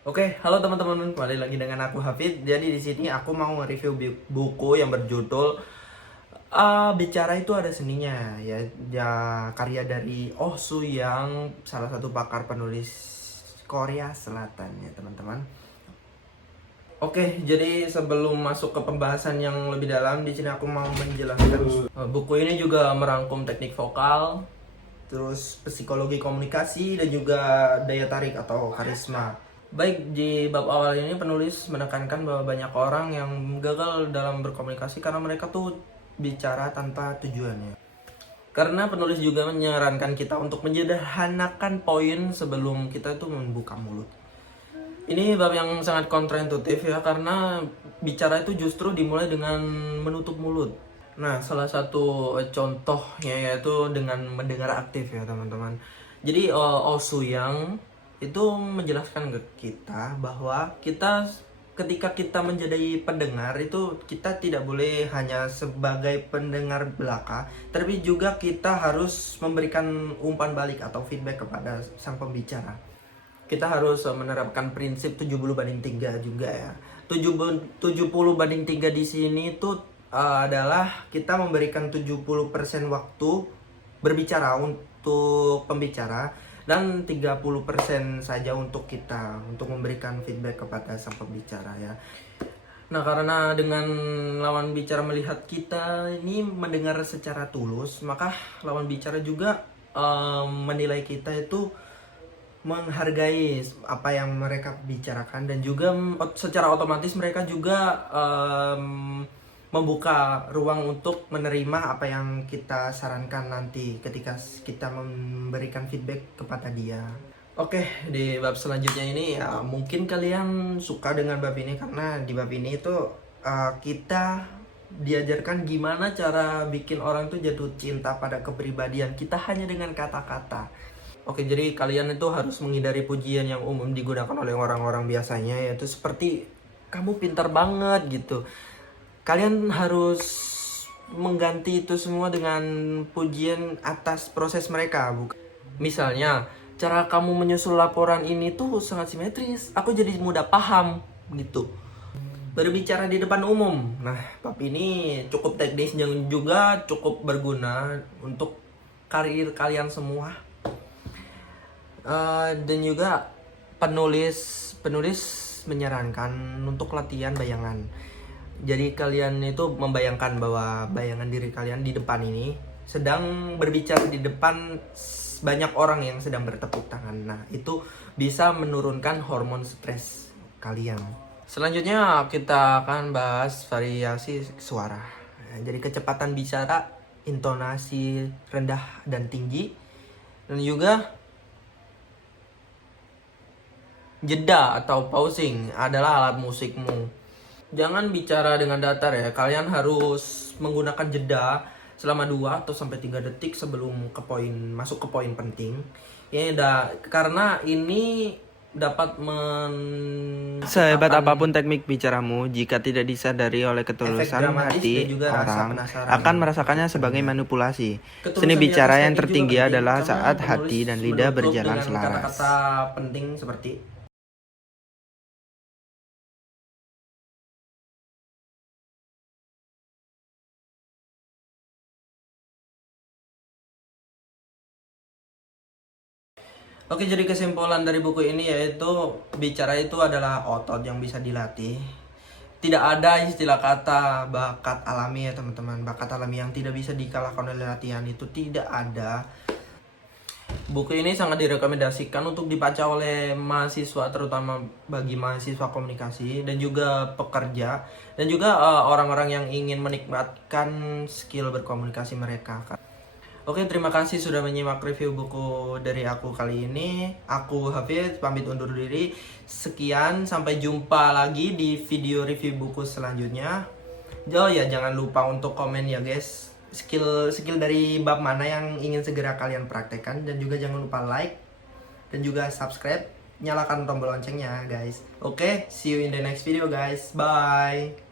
Oke, halo teman-teman, kembali lagi dengan aku Hafid. Jadi di sini aku mau nge-review buku yang berjudul Bicara Itu Ada Seninya, ya karya dari Oh Soo Yang, salah satu pakar penulis Korea Selatan ya teman-teman. Oke, jadi sebelum masuk ke pembahasan yang lebih dalam, di sini aku mau menjelaskan buku ini juga merangkum teknik vokal, terus psikologi komunikasi dan juga daya tarik atau karisma. Baik, di bab awal ini penulis menekankan bahwa banyak orang yang gagal dalam berkomunikasi karena mereka tuh bicara tanpa tujuannya. Karena penulis juga menyarankan kita untuk menyederhanakan poin sebelum kita tuh membuka mulut. Ini bab yang sangat kontraintuitif ya, karena bicara itu justru dimulai dengan menutup mulut. Nah, salah satu contohnya yaitu dengan mendengar aktif ya teman-teman. Jadi Oh Soo Yang itu menjelaskan ke kita bahwa ketika kita menjadi pendengar itu kita tidak boleh hanya sebagai pendengar belaka, tapi juga kita harus memberikan umpan balik atau feedback kepada sang pembicara. Kita harus menerapkan prinsip 70/3 juga ya. 70/3 di sini itu adalah kita memberikan 70% waktu berbicara untuk pembicara dan 30% saja untuk kita untuk memberikan feedback kepada sang pembicara ya. Nah, karena dengan lawan bicara melihat kita ini mendengar secara tulus, maka lawan bicara juga menilai kita itu menghargai apa yang mereka bicarakan, dan juga secara otomatis mereka juga membuka ruang untuk menerima apa yang kita sarankan nanti ketika kita memberikan feedback kepada dia. Oke, di bab selanjutnya ini ya mungkin kalian suka dengan bab ini karena di bab ini itu kita diajarkan gimana cara bikin orang tuh jatuh cinta pada kepribadian kita hanya dengan kata-kata. Oke, jadi kalian itu harus menghindari pujian yang umum digunakan oleh orang-orang biasanya, yaitu seperti kamu pintar banget gitu. Kalian harus mengganti itu semua dengan pujian atas proses mereka. Misalnya, cara kamu menyusul laporan ini tuh sangat simetris. Aku jadi mudah paham gitu. Berbicara di depan umum. Nah, bab ini cukup teknis dan juga cukup berguna untuk karir kalian semua. Dan juga penulis menyarankan untuk latihan bayangan. Jadi kalian itu membayangkan bahwa bayangan diri kalian di depan ini sedang berbicara di depan banyak orang yang sedang bertepuk tangan. Nah, itu bisa menurunkan hormon stres kalian. Selanjutnya kita akan bahas variasi suara. Nah, jadi kecepatan bicara, intonasi rendah dan tinggi, dan juga jeda atau pausing adalah alat musikmu. Jangan bicara dengan datar ya. Kalian harus menggunakan jeda selama 2 atau sampai 3 detik sebelum masuk ke poin penting. Ya, karena ini dapat Sehebat apapun teknik bicaramu, jika tidak disadari oleh ketulusan hati, orang akan merasakannya sebagai manipulasi. Seni bicara yang tertinggi adalah saat hati dan lidah berjalan selaras. Kata-kata penting seperti Oke, jadi kesimpulan dari buku ini yaitu bicara itu adalah otot yang bisa dilatih. Tidak ada istilah kata bakat alami ya teman-teman. Bakat alami yang tidak bisa dikalahkan oleh latihan itu tidak ada. Buku ini sangat direkomendasikan untuk dibaca oleh mahasiswa, terutama bagi mahasiswa komunikasi dan juga pekerja, dan juga orang-orang yang ingin menikmatkan skill berkomunikasi mereka. Oke, terima kasih sudah menyimak review buku dari aku kali ini. Aku Hafid, pamit undur diri. Sekian, sampai jumpa lagi di video review buku selanjutnya. Oh ya, jangan lupa untuk komen ya guys. Skill dari bab mana yang ingin segera kalian praktekkan, dan juga jangan lupa like dan juga subscribe. Nyalakan tombol loncengnya guys. Oke, see you in the next video guys. Bye.